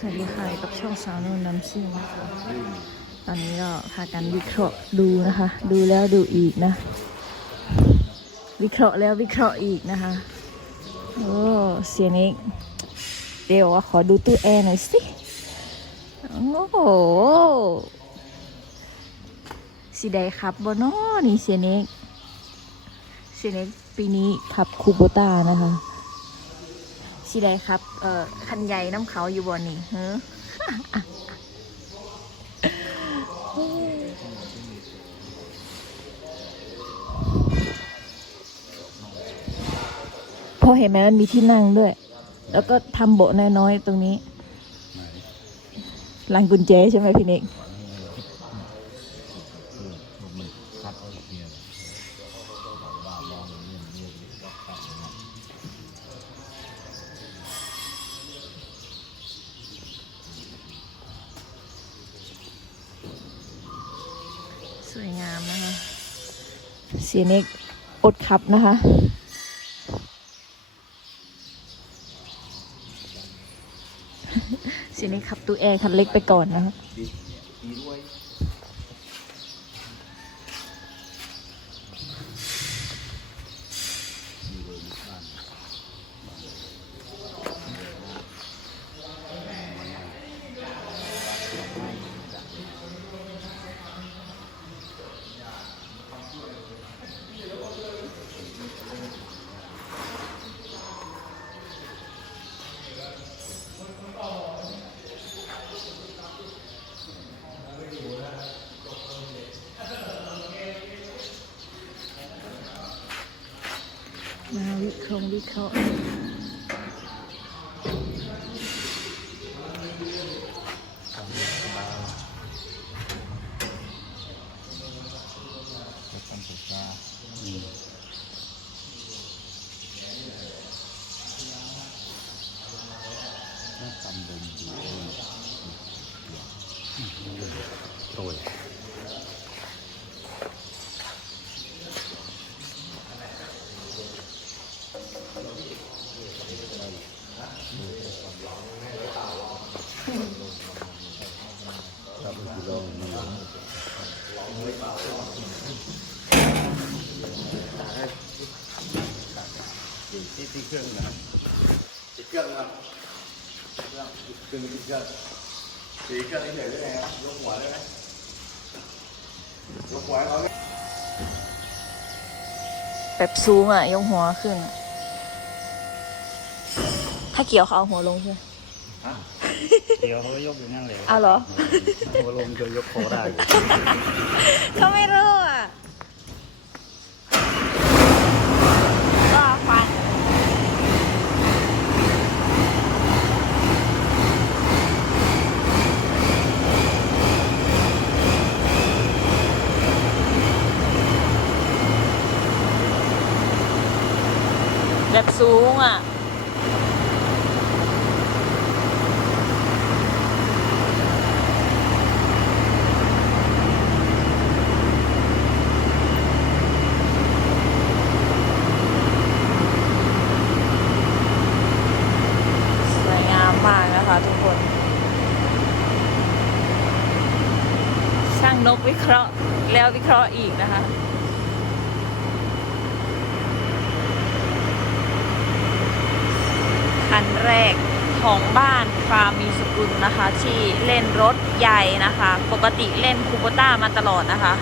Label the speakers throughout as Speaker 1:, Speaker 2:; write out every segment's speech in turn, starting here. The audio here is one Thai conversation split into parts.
Speaker 1: สวัสดีค่ะอยู่กับช่องสาวนุ่นน้ำซิ่งนะคะตอนนี้ก็พากันวิเคราะห์ดูนะคะ ดูแล้วดูอีกนะ วิเคราะห์แล้ววิเคราะห์อีกนะคะ โอ้เสียงนี้เดี๋ยวว่าขอดูตู้แอร์หน่อยสิ โอ้โหสีแดครับบนอนี่เสียเน็กเสียเน็กปีนี้ขับคูโบต้านะคะ สีใดครับ เอ่อคันใหญ่น้ำเขาอยู่บนนี่เฮ้อพอเห็นไหมมันมีที่นั่งด้วย แล้วก็ทำโบะน้อยๆตรงนี้ลานกุญแจใช่ไหมพี่เน็ก
Speaker 2: มันคัดเอาเนี่ยว่าวางเนี่ยเนี่ยก็ตัดนะ
Speaker 1: สวยงามนะคะ เสียเน็กอดขับนะคะ เสียเน็กขับตู้แอร์คันเล็กไปก่อนนะคะ
Speaker 2: เค
Speaker 1: ราะห์วิเคราะห์
Speaker 2: ทำบายจะทำสุกาอืมน่าทำเดินดีเลยโอ้ย ครับกิโลนึงที่ที่ เครื่องนะติดเครื่องครับเครื่องเครื่องติดเครื่องตีเครื่องเฉยๆได้ไงครับยกหัวได้ไหมยกหัวให้เขาเลย
Speaker 1: แบบสูงอะ ยกหัวขึ้นอะถ้าเกี่ยวเขาเอาหัวลงใช่ไหม
Speaker 3: เดี๋ยวเขาก็ยกอยู่นั่นเลย
Speaker 1: เอาเหรอ
Speaker 3: หัวลงจะยกคอได้อยู่
Speaker 1: เขาไม่รู้อะก็ฟัน แบบสูงอะ สวยงามมากนะคะทุกคน ช่างนกวิเคราะห์แล้ววิเคราะห์อีกนะคะ คัน แรกของบ้านฟาร์มมีสกุลนะคะ ที่เล่นรถใหญ่นะคะ ปกติเล่นคูโบต้ามาตลอดนะคะ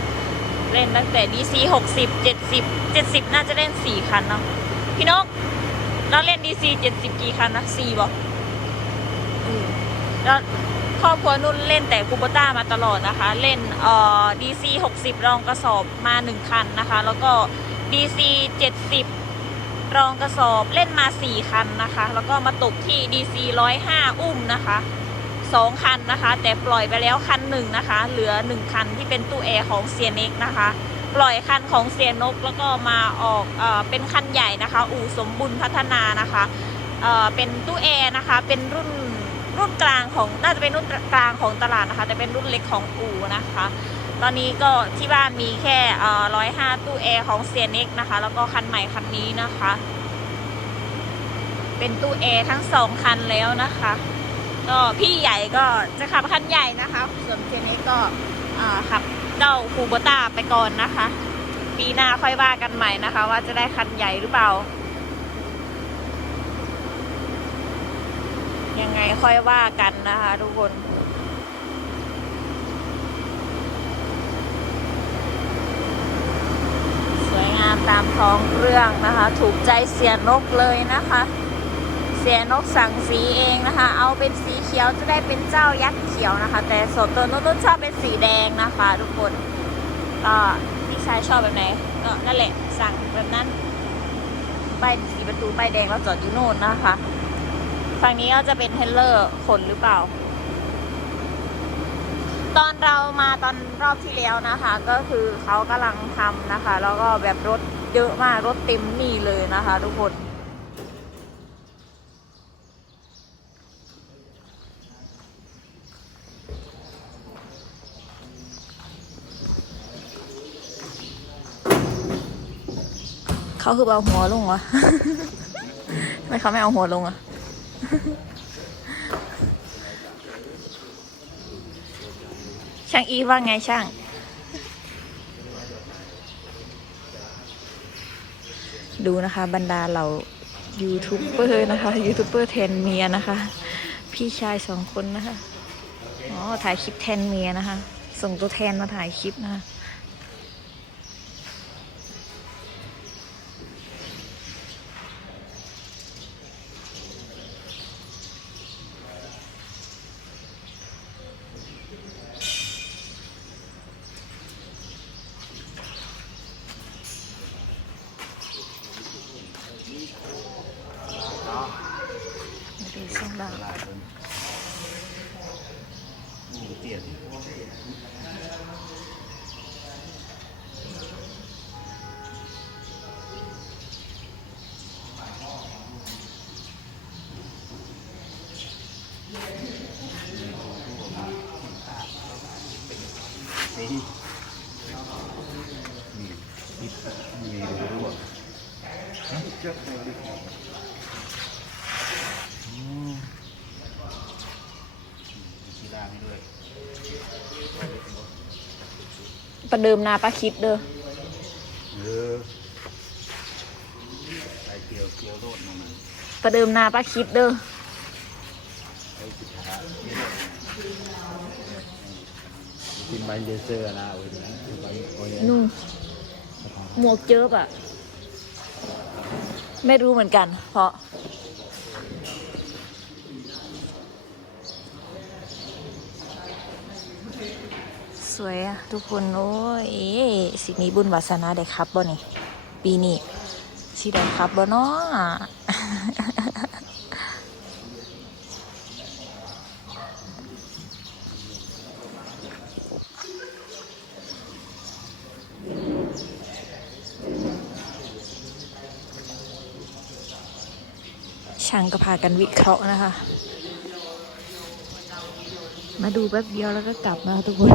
Speaker 1: เล่นตั้งแต่ DC 60 70 70น่าจะเล่น4คันเนาะพี่นกเราเล่น DC 70กี่คันนะ4บอกแล้วครอบครัวนุ่นเล่นแต่คูโบต้ามาตลอดนะคะ เล่นเอ่อ DC 60รองกระสอบมา1คันนะคะ แล้วก็ DC 70 รองกระสอบเล่นมา 4 คันนะคะ แล้วก็มาตกที่ DC 105 อุ้มนะคะสองคันนะคะ แต่ปล่อยไปแล้วคันหนึ่งนะคะ เหลือ 1 คันที่เป็นตู้แอร์ของเซียนเอ็กนะคะ ปล่อยคันของเซียนกแล้วก็มาออกเออเป็นคันใหญ่นะคะ อู่สมบุญพัฒนานะคะเออเป็นตู้แอร์นะคะ เป็นรุ่นรุ่นกลางของน่าจะเป็นรุ่นกลางของตลาดนะคะ แต่เป็นรุ่นเล็กของอู่นะคะ ตอนนี้ก็ที่บ้านมีแค่ร้อยห้าตู้แอร์ของเซียนเอ็กนะคะ แล้วก็คันใหม่คันนี้นะคะ เป็นตู้แอร์ทั้งสองคันแล้วนะคะก็พี่ใหญ่ก็จะขับคันใหญ่นะคะ ส่วนเคนเอ็กก็ขับเจ้าคูโบต้าไปก่อนนะคะ ปีหน้าค่อยว่ากันใหม่นะคะ ว่าจะได้คันใหญ่หรือเปล่ายังไงค่อยว่ากันนะคะทุกคน สวยงามตามท้องเรื่องนะคะ ถูกใจเสียนกเลยนะคะ เสียนกสั่งสีเองนะคะ เอาเป็นสีเขียวจะได้เป็นเจ้ายักษ์เขียวนะคะ แต่ส่วนตัวนุ่นชอบเป็นสีแดงนะคะ ทุกคนก็พี่ชายชอบแบบไหนก็นั่นแหละสั่งแบบนั้นป้ายสีประตูป้ายแดงแล้วจอดอยู่โน่นนะคะ ฝั่งนี้ก็จะเป็นเทรลเลอร์ขนหรือเปล่า ตอนเรามาตอนรอบที่แล้วนะคะ ก็คือเขากำลังทำนะคะ แล้วก็แบบรถ เยอะมาก รถเต็มนี่เลยนะคะทุกคนเขาคือเอาหัวลงวะทำไมเขาไม่เอาหัวลงอะช่างอีว่าไงช่าง ดูนะคะ บรรดาเรายูทูบเบอร์นะคะยูทูบเบอร์แทนเมียนะคะ พี่ชายสองคนนะคะอ๋อถ่ายคลิปแทนเมียนะคะ ส่งตัวแทนมาถ่ายคลิปนะคะ ดูช่องดาว
Speaker 3: ลายคน หมูเตี้ยดินี่มีมีดูร่วงกีฬาให้ด้วย
Speaker 1: ประเดิมนาป้าคิดเด้อ
Speaker 3: เออไอเกียวเกียวโลดมามัน
Speaker 1: ประเดิมนาป้าคิดเด้อ
Speaker 3: ไอสุดท้ายกินใบเลเซอร์นะเอาไว้นะคือใบโอ้ย
Speaker 1: นุ่งหมวกเจิบอะไม่รู้เหมือนกัน เพราะ สวยอะทุกคนโอ้ยสิมีบุญวาสนาได้ครับบ่นี่ปีนี้สิได้ครับบ่เนาะช่างก็พากันวิเคราะห์นะคะ มาดูแป๊บเดียวแล้วก็กลับนะคะทุกคน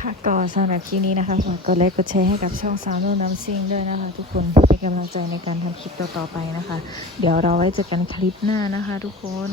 Speaker 1: ค่ะก็สำหรับคลิปนี้นะคะฝากกดไลค์กดแชร์ให้กับช่องสาวนุ่นน้ำซิ่งด้วยนะคะ ทุกคนเป็นกำลังใจในการทำคลิปต่อๆไปนะคะ เดี๋ยวเราไว้เจอกันคลิปหน้านะคะ ทุกคน